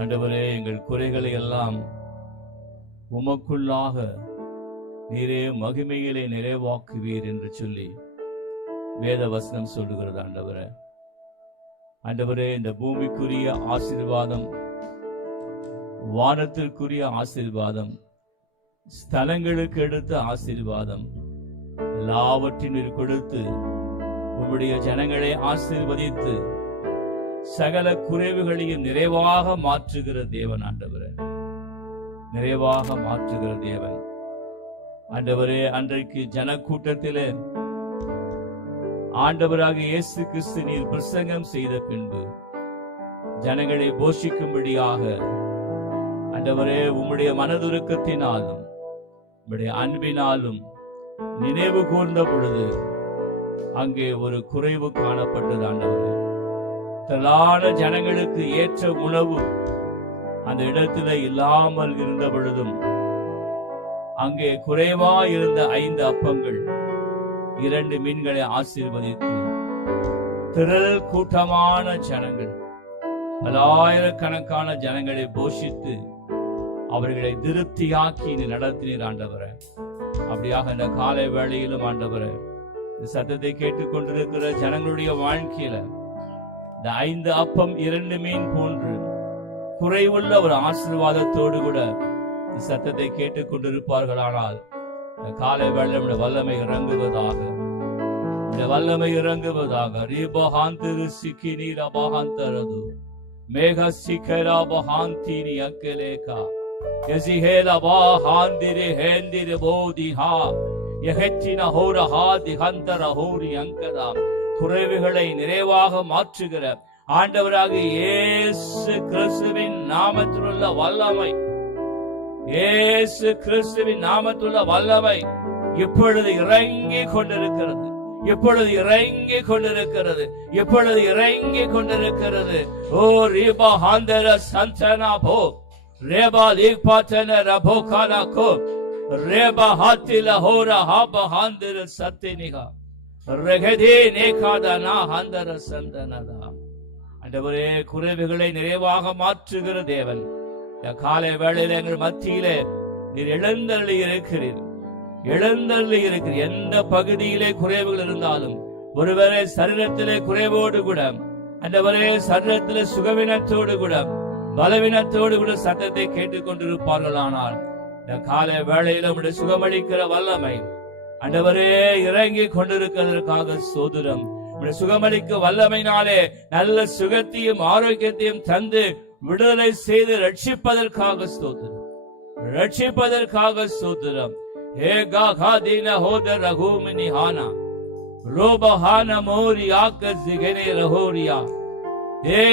ஆண்டவரே, எங்கள் குறைகளை எல்லாம் உமக்குள்ளாக நீரே மகிமையிலே நிறைவாக்குவீர் என்று சொல்லி வேத வசனம் சொல்லுகிறது. ஆண்டவரே, ஆண்டவரே, இந்த பூமிக்குரிய ஆசீர்வாதம், வானத்திற்குரிய ஆசீர்வாதம், ஸ்தலங்களுக்கு எடுத்த ஆசீர்வாதம் எல்லாவற்றின் கொடுத்து உம்முடைய ஜனங்களை ஆசீர்வதித்து சகல குறைவுகளையும் நிறைவாக மாற்றுகிற தேவன். ஆண்டவரே, நிறைவாக மாற்றுகிற தேவன். ஆண்டவரே, அன்றைக்கு ஜனக்கூட்டத்திலே ஆண்டவராக இயேசு கிறிஸ்து நீர் பிரசங்கம் செய்த பின்பு ஜனங்களை போஷிக்கும்படியாக ஆண்டவரே உம்முடைய மனதுருக்கத்தினாலும் உம்முடைய அன்பினாலும் நினைவு கூர்ந்த பொழுது அங்கே ஒரு குறைவு காணப்பட்டது. ஆண்டவரே, திரளான ஜனங்களுக்கு ஏற்ற உணவு அந்த இடத்துல இல்லாமல் இருந்த பொழுதும் அங்கே குறைவா இருந்த 5 அப்பங்கள் 2 மீன்களை ஆசீர்வதித்து திரள் கூட்டமான ஜனங்கள், பல்லாயிரக்கணக்கான ஜனங்களை போஷித்து அவர்களை திருப்தியாக்கி நடத்தினீர். ஆண்டவரே, அப்படியாக இந்த காலை வேளையிலும் ஆண்டவரே, இந்த சத்தத்தை கேட்டுக்கொண்டிருக்கிற ஜனங்களுடைய வாழ்க்கையில இந்த 5 அப்பம் 2 மீன் போன்று குறைவுள்ள ஒரு ஆசீர்வாதத்தோடு கூட இந்த சத்தத்தை கேட்டுக் கொண்டிருப்பார்கள். ஆனால் இந்த காலை வேளை வல்லமை இறங்குவதாக, இந்த வல்லமை இறங்குவதாக. ரீபஹாந்திரு சிக்கினி ரபஹாந்தரது மேக சிக்கரா பஹாந்தினி அக்கலேகா யசிஹேல பஹாந்திரி ஹேந்திரி போதிஹா யஹெச்சின ஹோரஹா திஹந்தர ஹோரி அங்கதா. குறைவுகளை நிறைவாக மாற்றுகிற ஆண்டவராக இயேசு கிறிஸ்துவின் நாமத்திலுள்ள வல்லமை, இயேசு கிறிஸ்துவின் நாமத்திலுள்ள வல்லமை இப்பொழுது இறங்கி கொண்டிருக்கிறது, இப்பொழுது இறங்கி கொண்டிருக்கிறது, இப்பொழுது இறங்கி கொண்டிருக்கிறது. ஓ ரீபா ஹாந்தர சந்தனா போ ரேபா லீக்பாத்தன ரபோகானா கோ ரேபா ஹாத்தில ஹோரா ஹாபா ஹாந்தர சத்தினிகா ரகதே நேகாதனா ஹாந்தர சந்தனதா. ஆண்டவரே, குறைவுகளை நிறைவாக மாற்றுகிற தேவன், இந்த காலை வேளையில எங்கள் மத்தியிலே நீர் எழுந்தருளி இருக்கிறீர், எழுந்தருளி இருக்கிறீர். எந்த பகுதியிலே குறைவுகள் இருந்தாலும், ஒருவரே சரீரத்திலே குறைவோடு கூட, ஆண்டவரே சரீரத்திலே சுகவீனத்தோடு கூட, பலவீனத்தோடு கூட சத்தத்தை கேட்டுக்கொண்டிருப்பார்கள். ஆனால் இந்த காலை வேளையில உடைய சுகமளிக்கிற வல்லமை ஆண்டவரே இறங்கி கொண்டிருக்கிறதற்காக ஸ்தோத்திரம். சுகமளிக்க வல்லமையினாலே நல்ல சுகத்தையும் ஆரோக்கியத்தையும் தந்து விடுதலை செய்து ரட்சிப்பதற்காக ஸ்தோத்திரம், ரட்சிப்பதற்காக ஸ்தோத்திரம். ஹே காகாதீன ஹோத ரகூமினி ஹானா ரோபஹான மோரி ஆக்க ஜிகனே ரஹோரியா ஹே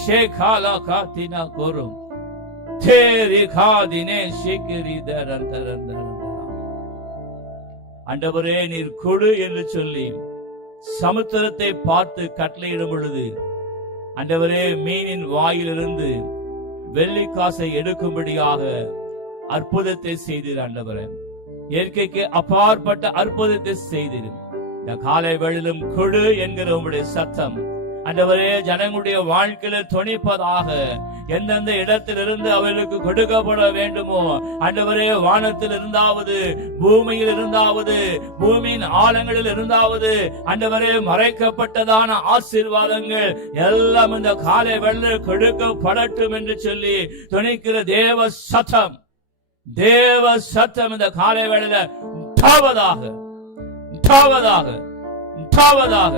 ஷேகாலா காத்தினா கோரும் தேரி காதினே ஷிகிரி தரந்தரந்தர. ஆண்டவரே, நீர் கொடு என்று சொல்லி சமுத்திரத்தை பார்த்து கட்டளையிடும் பொழுது ஆண்டவரே மீனின் வாயிலிருந்து வெள்ளிக்காசை எடுக்கும்படியாக அற்புதத்தை செய்தீர். ஆண்டவரே, இயற்கைக்கு அப்பாற்பட்ட அற்புதத்தை செய்தீர். இந்த காலை வேளையிலும் கொடு என்கிற உங்களுடைய சத்தம் ஆண்டவரே ஜனங்களுடைய வாழ்க்கையில துணிப்பதாக. எந்தெந்த இடத்திலிருந்து அவர்களுக்கு கொடுக்கப்பட வேண்டுமோ ஆண்டவரே, வானத்தில் இருந்தாவது, பூமியில் இருந்தாவது, பூமியின் ஆழங்களில் இருந்தாவது ஆண்டவரே மறைக்கப்பட்டதான ஆசீர்வாதங்கள் எல்லாம் இந்த காலை வேளையில கொடுக்கப்படட்டும் என்று சொல்லி துணிக்கிற தேவ சத்தம், தேவ சத்தம் இந்த காலை வேளையில உண்டாவதாக, உண்டாவதாக, உண்டாவதாக.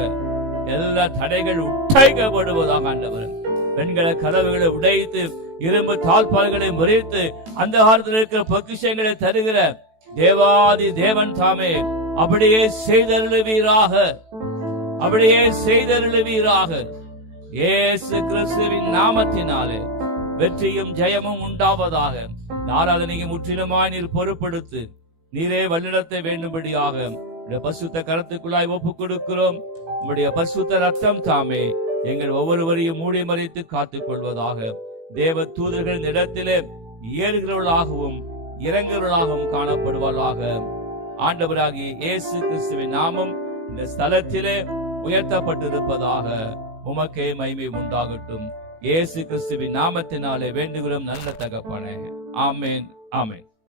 எல்லா தடைகள் உடைக்கப்படுவதாக. ஆண்டவர் பெண்களை கதவுகளை உடைத்து இரும்பு தாழ்பால்களை முறித்து அந்த காலத்தில் இருக்கிற பொக்கிஷங்களை தருகிற தேவாதி தேவன் தாமே அப்படியே செய்தருளுவீராக, அப்படியே செய்தருளுவீராக. இயேசு கிறிஸ்துவின் நாமத்தினாலே வெற்றியும் ஜெயமும் உண்டாவதாக. ஆராதனையை முற்றிலுமாய் நீர் பொறுப்படுத்து, நீரே வல்லிடத்தை வேண்டும்படியாக பசுத்த கரத்துக்குள்ளாய் ஒப்புக் கொடுக்கிறோம். உம்முடைய பசுத்த ரத்தம் தாமே எங்கள் ஒவ்வொருவரையும் மூடி மறைத்து காத்துக் கொள்வதாக. தேவ தூதர்கள் இடத்திலே ஏறுகிறவர்களாகவும் இறங்குகிறவர்களாகவும் காணப்படுவதாக. ஆண்டவராகிய இயேசு கிறிஸ்துவின் நாமம் இந்த ஸ்தலத்திலே உயர்த்தப்பட்டிருப்பதாக. உமக்கே மகிமை உண்டாகட்டும். இயேசு கிறிஸ்துவின் நாமத்தினாலே வேண்டுகிறோம் நல்ல தகப்பனே. ஆமென், ஆமென்.